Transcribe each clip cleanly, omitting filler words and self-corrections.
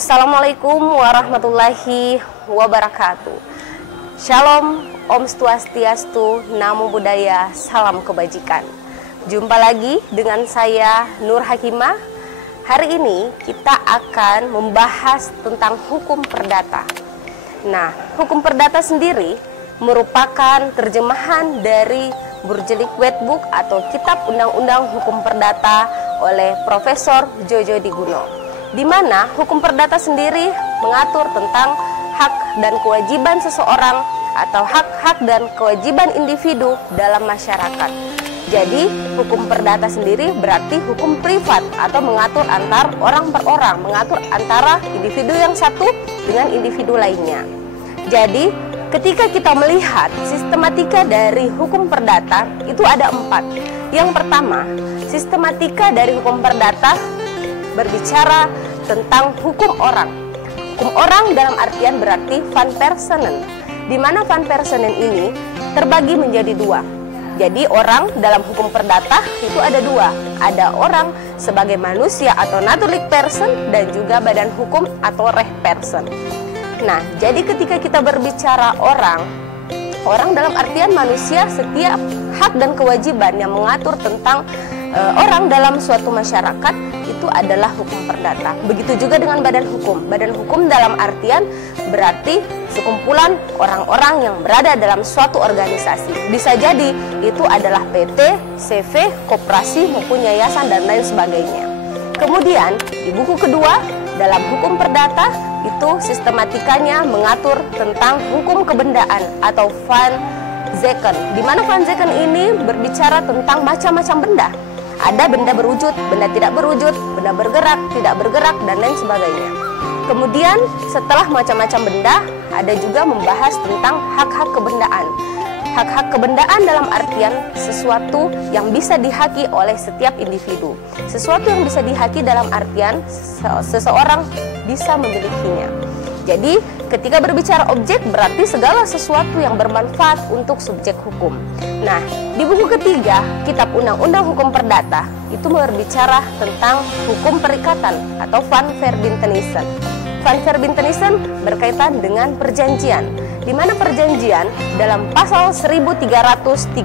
Assalamualaikum warahmatullahi wabarakatuh. Shalom, Om Swastiastu, Namo Buddhaya, salam kebajikan. Jumpa lagi dengan saya Nur Hakimah. Hari ini kita akan membahas tentang hukum perdata. Nah, hukum perdata sendiri merupakan terjemahan dari Burjelik Wetbook atau Kitab Undang-Undang Hukum Perdata oleh Profesor Jojo Diguno, di mana hukum perdata sendiri mengatur tentang hak dan kewajiban seseorang atau hak-hak dan kewajiban individu dalam masyarakat. Jadi, hukum perdata sendiri berarti hukum privat atau mengatur antar orang per orang, mengatur antara individu yang satu dengan individu lainnya. Jadi, ketika kita melihat sistematika dari hukum perdata, itu ada 4. Yang pertama, sistematika dari hukum perdata berbicara tentang hukum orang. Hukum orang dalam artian berarti van personen, di mana van personen ini terbagi menjadi 2. Jadi orang dalam hukum perdata itu ada 2. Ada orang sebagai manusia atau naturlik person dan juga badan hukum atau reh person. Nah, jadi ketika kita berbicara orang dalam artian manusia, setiap hak dan kewajiban yang mengatur tentang orang dalam suatu masyarakat itu adalah hukum perdata. Begitu juga dengan badan hukum. Badan hukum dalam artian berarti sekumpulan orang-orang yang berada dalam suatu organisasi. Bisa jadi itu adalah PT, CV, koperasi maupun yayasan dan lain sebagainya. Kemudian di buku kedua dalam hukum perdata itu sistematikanya mengatur tentang hukum kebendaan atau Van Zeken, di mana Van Zeken ini berbicara tentang macam-macam benda. Ada benda berwujud, benda tidak berwujud, benda bergerak, tidak bergerak, dan lain sebagainya. Kemudian setelah macam-macam benda, ada juga membahas tentang hak-hak kebendaan. Hak-hak kebendaan dalam artian sesuatu yang bisa dihaki oleh setiap individu. Sesuatu yang bisa dihaki dalam artian seseorang bisa memilikinya. Jadi ketika berbicara objek berarti segala sesuatu yang bermanfaat untuk subjek hukum. Nah, di buku ketiga, Kitab Undang-Undang Hukum Perdata, itu berbicara tentang hukum perikatan atau Van Verbintenissen. Van Verbintenissen berkaitan dengan perjanjian, di mana perjanjian dalam pasal 1313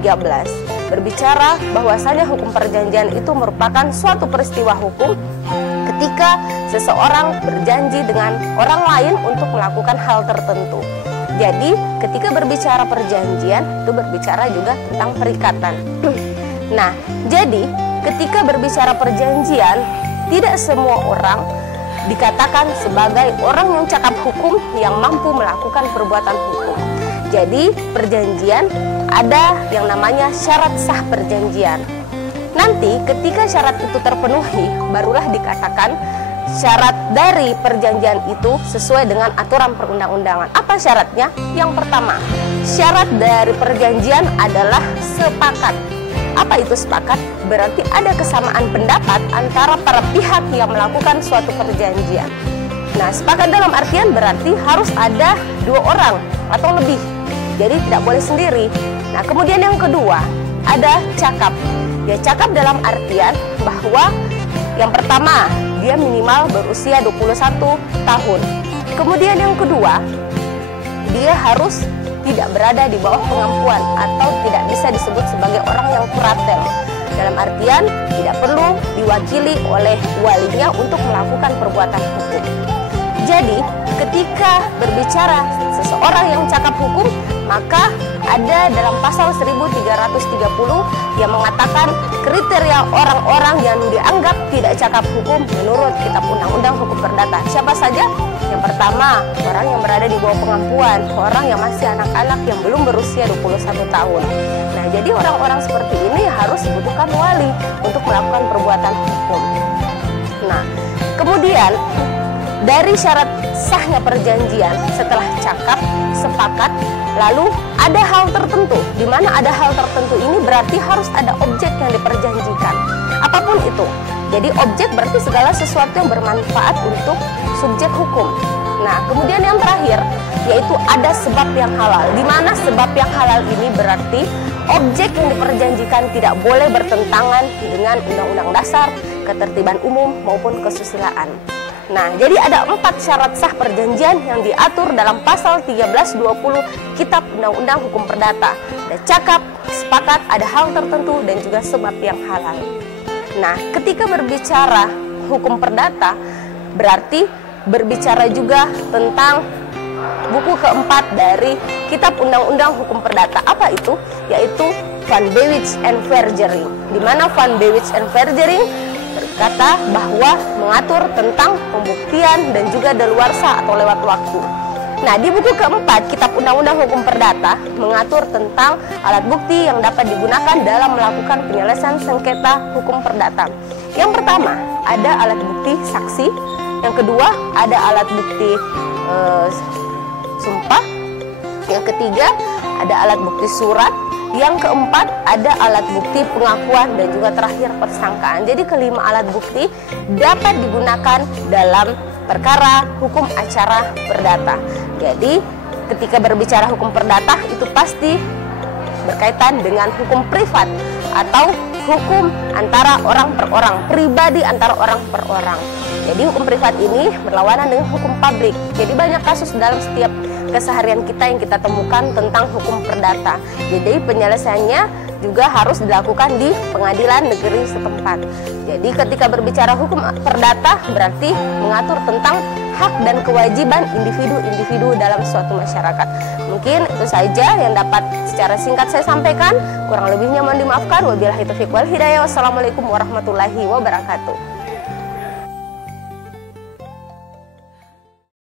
berbicara bahwasanya hukum perjanjian itu merupakan suatu peristiwa hukum ketika seseorang berjanji dengan orang lain untuk melakukan hal tertentu. Jadi ketika berbicara perjanjian itu berbicara juga tentang perikatan. Nah, jadi ketika berbicara perjanjian, tidak semua orang dikatakan sebagai orang yang cakap hukum yang mampu melakukan perbuatan hukum. Jadi perjanjian ada yang namanya syarat sah perjanjian. Nanti ketika syarat itu terpenuhi, barulah dikatakan syarat dari perjanjian itu sesuai dengan aturan perundang-undangan. Apa syaratnya? Yang pertama, syarat dari perjanjian adalah sepakat. Apa itu sepakat? Berarti ada kesamaan pendapat antara para pihak yang melakukan suatu perjanjian. Nah, sepakat dalam artian berarti harus ada 2 orang atau lebih. Jadi tidak boleh sendiri. Nah, kemudian yang kedua, ada cakap. Ya, cakap dalam artian bahwa yang pertama, dia minimal berusia 21 tahun. Kemudian yang kedua, dia harus tidak berada di bawah pengampuan atau tidak bisa disebut sebagai orang yang kuratel. Dalam artian tidak perlu diwakili oleh walinya untuk melakukan perbuatan hukum. Jadi ketika berbicara seseorang yang cakap hukum, maka ada dalam pasal 1330 yang mengatakan kriteria orang-orang yang dianggap tidak cakap hukum menurut Kitab Undang-Undang Hukum Perdata. Siapa saja? Yang pertama, orang yang berada di bawah pengampuan, orang yang masih anak-anak yang belum berusia 21 tahun. Nah, jadi orang-orang seperti ini harus dibutuhkan wali untuk melakukan perbuatan hukum. Nah, kemudian dari syarat sahnya perjanjian setelah cakap, sepakat, lalu ada hal tertentu, di mana ada hal tertentu ini berarti harus ada objek yang diperjanjikan. Apapun itu. Jadi objek berarti segala sesuatu yang bermanfaat untuk subjek hukum. Nah, kemudian yang terakhir yaitu ada sebab yang halal. Di mana sebab yang halal ini berarti objek yang diperjanjikan tidak boleh bertentangan dengan Undang-Undang Dasar, ketertiban umum maupun kesusilaan. Nah, jadi ada 4 syarat sah perjanjian yang diatur dalam pasal 1320 Kitab Undang-Undang Hukum Perdata. Ada cakap, sepakat, ada hal tertentu, dan juga sebab yang halal. Nah, ketika berbicara hukum perdata, berarti berbicara juga tentang buku keempat dari Kitab Undang-Undang Hukum Perdata. Apa itu? Yaitu Van Bewijk and Vergering, di mana Van Bewijk and Vergering berkata bahwa mengatur tentang pembuktian dan juga daluarsa atau lewat waktu. Nah, di buku keempat Kitab Undang-Undang Hukum Perdata mengatur tentang alat bukti yang dapat digunakan dalam melakukan penyelesaian sengketa hukum perdata. Yang pertama, ada alat bukti saksi. Yang kedua, ada alat bukti sumpah. Yang ketiga, ada alat bukti surat. Yang keempat, ada alat bukti pengakuan, dan juga terakhir persangkaan. Jadi kelima alat bukti dapat digunakan dalam perkara hukum acara perdata. Jadi ketika berbicara hukum perdata itu pasti berkaitan dengan hukum privat atau hukum antara orang per orang, pribadi antara orang per orang. Jadi hukum privat ini berlawanan dengan hukum publik. Jadi banyak kasus dalam setiap keseharian kita yang kita temukan tentang hukum perdata. Jadi penyelesaiannya juga harus dilakukan di pengadilan negeri setempat. Jadi ketika berbicara hukum perdata berarti mengatur tentang hak dan kewajiban individu-individu dalam suatu masyarakat. Mungkin itu saja yang dapat secara singkat saya sampaikan. Kurang lebihnya mohon dimaafkan. Wabillahi taufiq wal hidayah. Wassalamualaikum warahmatullahi wabarakatuh.